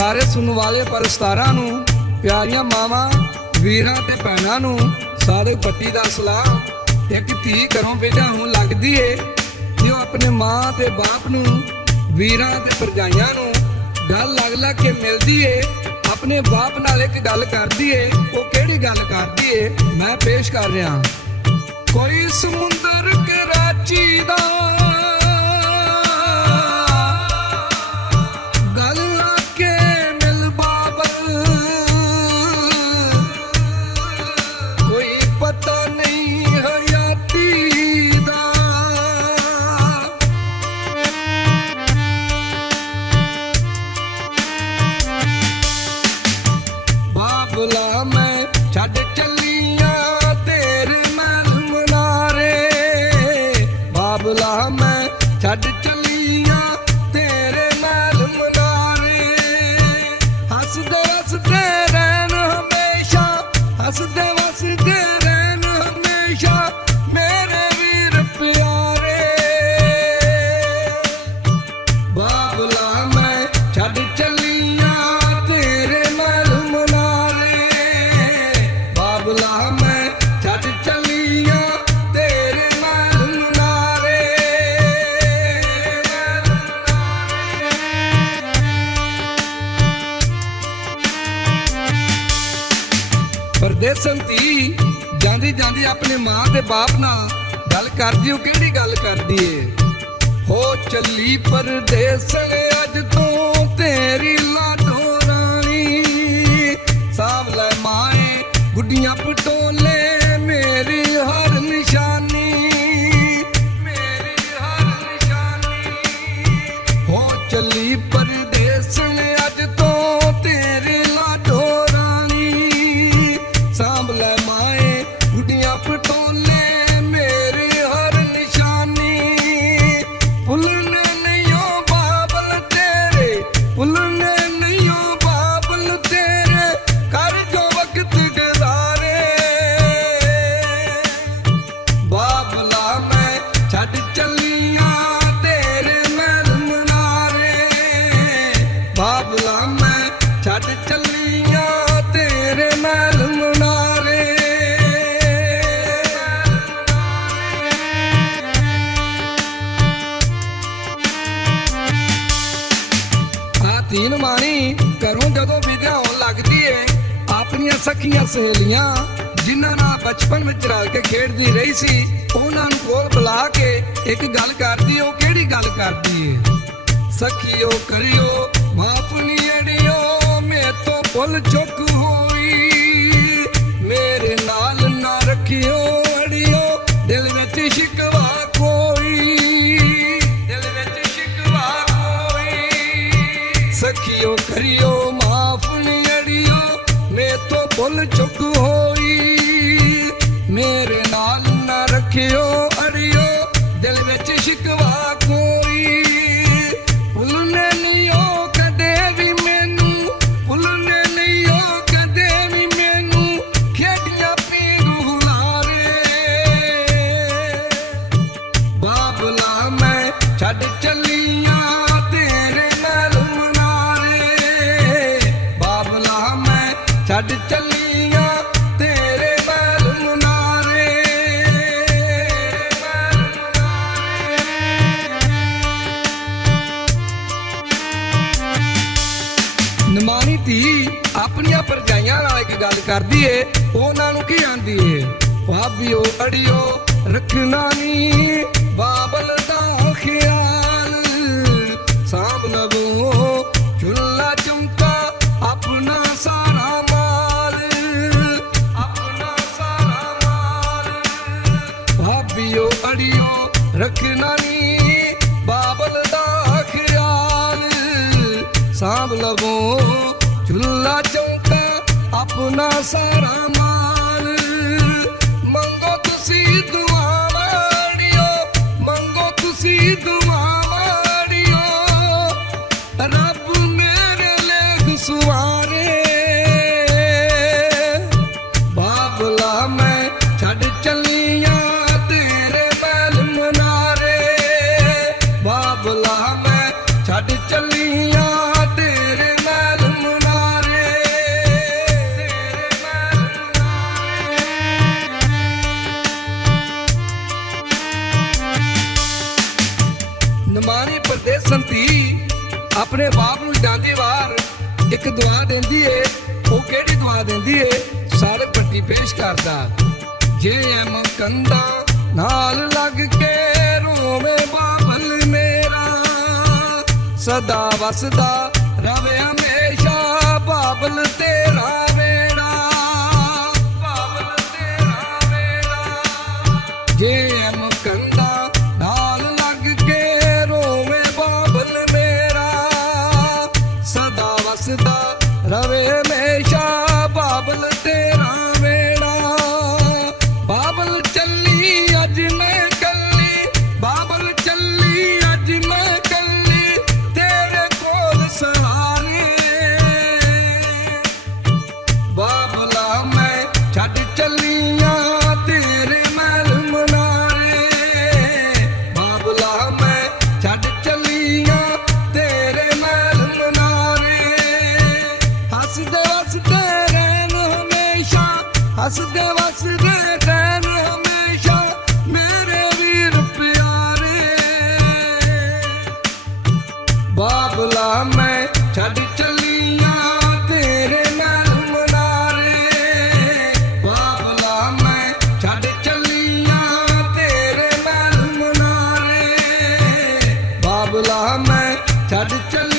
सारे सुनने वाले परस्तारां नूं, प्यारियां मावां, वीरां ते भैणां नूं साधक पट्टी दा सलाम। एक धी घरों विदा होण लगदी है जो अपने मां ते बाप नूं, वीरां ते भरजाइयां नूं गल लग के मिलदी है, अपने बाप नाल एक गल करदी है। वो किहड़ी गल करदी है मैं पेश कर रहा। कोई समुंदर कराची दा छड़ चलिया तेरे नाल मनारे, हसदे वसदे रहन हमेशा, हसदे वसदे रहन हमेशा मेरे वीर प्यारे। बाबला मैं छड़ चलिया तेरे नाल मनारे, बाबला मैं छड़ चलिया तेरे नाल मनारे। परदेसन धी जांदी जांदी अपने मां ते बाप नाल गल करदी, ओह किहड़ी गल करदी है। हो चली परदेसन अज तो तेरी लाडो रानी, साव लै माए गुड्डियां पटोले मेरी हर निशानी, मेरी हर निशानी। हो चली परदेसन अज तो तेरी लाडो रानी, सांभ लै माए गुड्डियां पटोले मेरी हर निशानी। भुलने नहीं हो बाबल तेरे, भुलने नहीं हो बाबल तेरे, कर जो वक्त गुजारे। बाबला मैं छड़ चलिया तेरे महल मनारे, बाबला मैं छड़ चलिया तेरे महल मनारे। तीन मानी घरों जदों विदा होण लगदी है, अपनियां सखियां सहेलियां जिन्हां नाल बचपन विच रल के खेडदी रही सी, उन्हां नूं कोल बुला के एक गल करदी। ओह किहड़ी गल करदी है। सखियो करियो माफ नी अड़ियो मैं तो भुल चुक होई, मेरे नाल ना रखियो अड़ियो दिल विच शिकवा कोई, दिल विच शिकवा कोई। सखियो करियो माफ नी अड़ियो मैं तो भुल चुक होई, मेरे नाल ना रखियो अड़ियो दिल विच शिकवा कोई। भुलने नहीं हो कदे भी मैनू, भुलने नहीं हो कदे भी मैनू, खेडियां पींग हुलारे। बाबला मैं छड़ चलिया तेरे नाल मनारे, बाबला मैं छड़ चलिया तेरे नाल मनारे। निमानी धी अपनियां भरजाइयां नाल एक गल करदी है, उन्हां नूं की आंदी है। भाभीओ अड़ियो रखना नी बाबल दा ख्याल, सांभ लवो चुल्ला चमका अपना सारा माल, अपना सारा माल। भाभीओ अड़ियो रखना नी बाबल दा ख्याल, सांभ लवो चुल्ला चौका अपना सारा माल। मंगो तुसी दुआवां अड़ियो, मंगो तुसी दुआवां अड़ियो, रब मेरे लेख सुवारे। बाबला मैं छड़ चलिया तेरे महल मनारे, बाबला मैं छड़ चलिया तेरे महल ਬਸੰਤੀ ਆਪਣੇ ਬਾਪ ਨੂੰ ਜਾਂਦੀ ਵਾਰ ਇੱਕ ਦੁਆ ਦਿੰਦੀ ਏ। ਉਹ ਕਿਹੜੀ ਦੁਆ ਦਿੰਦੀ ਏ? ਸਾਰੇ ਪੱਟੀ ਪੇਸ਼ ਕਰਦਾ। ਜੇ ਐਮ ਕੰਦਾ ਨਾਲ ਲੱਗ ਕੇ ਰੋਵੇ ਬਾਬਲ ਮੇਰਾ, ਸਦਾ ਵਸਦਾ ਰਵੇ ਹਮੇਸ਼ਾ ਬਾਬਲ ਤੇਰਾ ਵੇੜਾ, ਬਾਬਲ ਤੇਰਾ ਵੇੜਾ। ਜੇ ਐਮ ਕੰਦਾ ਨਾਲ ਲੱਗ ਕੇ ਰੋਵੇ ਬਾਬਲ ਮੇਰਾ, ਸਦਾ ਵਸਦਾ ਰਵੇ ਹਮੇਸ਼ਾ ਬਾਬਲ ਤੇਰਾ ਵੇੜਾ। ਬਾਬਲ ਚੱਲੀ ਅੱਜ ਮੈਂ ਕੱਲੀ, ਬਾਬਲ ਚੱਲੀ ਅੱਜ ਮੈਂ ਕੱਲੀ, ਤੇਰੇ ਕੋਲ ਸਹਾਰੇ। ਬਾਬਲਾ ਮੈਂ ਛੱਡ ਚੱਲੀਆਂ ਤੇਰੇ ਮਹਿਲ ਮਨਾਰੇ, ਬਾਬਲਾ ਮੈਂ ਛੱਡ ਚੱਲੀਆਂ ਤੇਰੇ ਮਹਿਲ ਮਨਾਰੇ। ਹੱਸਦੇ ਵਸਦੇ ਰਹਿਣ ਹਮੇਸ਼ਾ, ਹੱਸਦੇ ਵਸਦੇ ਰਹਿਣ ਹਮੇਸ਼ਾ ਮੇਰੇ ਵੀਰ ਪਿਆਰੇ। ਬਾਬਲਾ ਮੈਂ ਛੱਡ ਚੱਲੀਆਂ ਤੇਰੇ ਮਹਿਲ ਮਨਾਰੇ, ਬਾਬਲਾ ਮੈਂ ਛੱਡ ਚੱਲੀਆਂ ਤੇਰੇ ਮਹਿਲ ਮਨਾਰੇ, ਬਾਬਲਾ ਮੈਂ ਛੱਡ ਚੱਲੀਆਂ